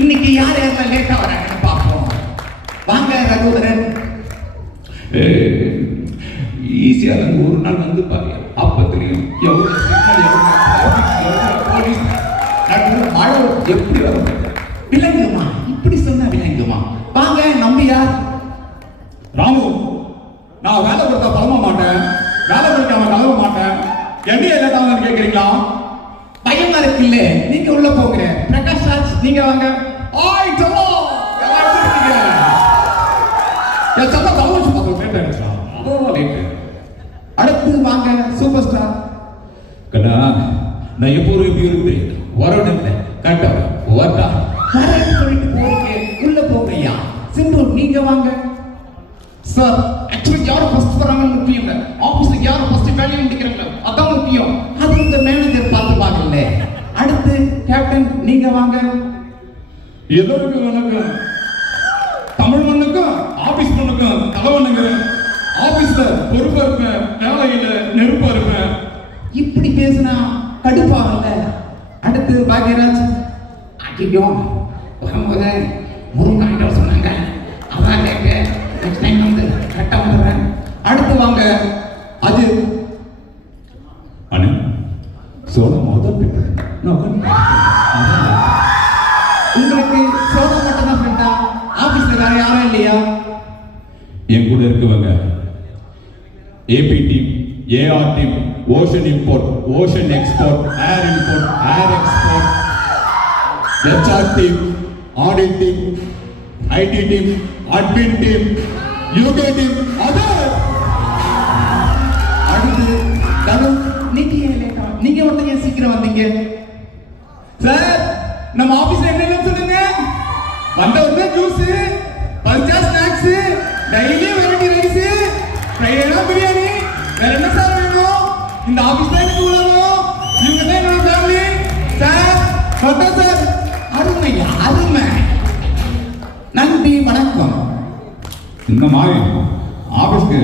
இன்னைக்கு யார் யாரெல்லாம் லேட்டா வராங்கன்னு பார்ப்போம். வாங்க ரகுவரன். ஈஸியா ஒரு நாள் வந்து பாருங்க, அப்ப தெரியும் எவ்வளவு சிக்னல், எவ்வளவு போலீஸ், மழை எப்படி வரும். விளங்குமா? இப்படி சொன்னா விளங்குமா? வாங்க நம்பியார். ராமு, நான் வேலை கொடுத்தா பழம மாட்டேன், வேலை கொடுக்காம கலவ மாட்டேன். என்ன லேட்டாக கேட்குறீங்களா? பயமா இருக்குல்ல, நீங்க உள்ள போங்க. பிரகாஷ் ராஜ் நீங்க வாங்க. ஆய் சலோ என் சல்ல தவச்சு பார்த்து லேட் ஆயிடுச்சா? அதோ லேட். அடுத்து வாங்க சூப்பர் ஸ்டார். கண்ணா, நான் எப்போ எப்படி இருப்பேன் வரணும் இல்லை கரெக்டா வரட்டா வரேன்னு சொல்லிட்டு போறீங்க, உள்ள போங்கய்யா. சிம்பு நீங்க வாங்க. சார், ஆக்சுவலி யாரும் ஃபர்ஸ்ட் வராங்கன்னு முக்கியம் இல்லை, ஆபீஸ்ல யாரும் ஃபர்ஸ்ட் வேலையை முடிக்கிறாங்க அதான் முக்கியம். அது இந்த மேனேஜர் பார்த்து பார்க்கல. அடுத்து கேப்டன் நீங்க வாங்க. எதற்கு வணக்கம். தமிழ் மண்ணுக்கும் ஆபீஸ் மண்ணுக்கும் தலைவனுங்க. ஆபீஸ்ல பொறுப்பா இருப்பேன், வேலையில நெருப்பா இருப்பேன். இப்படி பேசினா கடுப்பாகல. அடுத்து பாக்யராஜ். ஐயோ, வரும்போது முருங்காய்கள் சொன்னாங்க, அதான் கேட்க நெக்ஸ்ட் டைம் வந்து கரெக்டாக வந்துடுறேன். அடுத்து வாங்க அஜித். அண்ணா, சோழ முதல் பேப்பர் உங்களுக்கு சோழ மட்டும் தான் ஃப்ரெண்டா? ஆபீஸ்ல வேற யாரும் இல்லையா? என் கூட இருக்கவங்க AP team, AR team, ocean import, ocean export, air import, air export, HR team, audit team, IT team, admin team, UK team. அடுத்து தனு. நீங்க ஏன் லேட்டா? நீங்க மட்டும் ஏன் சீக்கிரம் வந்தீங்க? சார், நம்ம ஆபீஸ்ல என்னன்னு சொல்லுங்க. வந்தவங்க ஜூஸ், பல்சா ஸ்நாக்ஸ், டெய்லி வெரைட்டி ரைஸ், ஃப்ரைடேனா பிரியாணி. வேற என்ன சார் வேணும்? இந்த ஆபீஸ் தான் எனக்கு உள்ளணும். இவங்க தான் என்னோட ஃபேமிலி. சார், சொன்னா சார். அருமையா அருமை. நன்றி, வணக்கம். இந்த மாதிரி ஆபீஸ்க்கு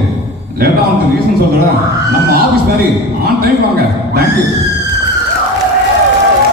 லேட்டா வந்து ரீசன் சொல்றா. நம்ம ஆபீஸ் மாதிரி ஆன் டைம் வாங்க. தேங்க்யூ.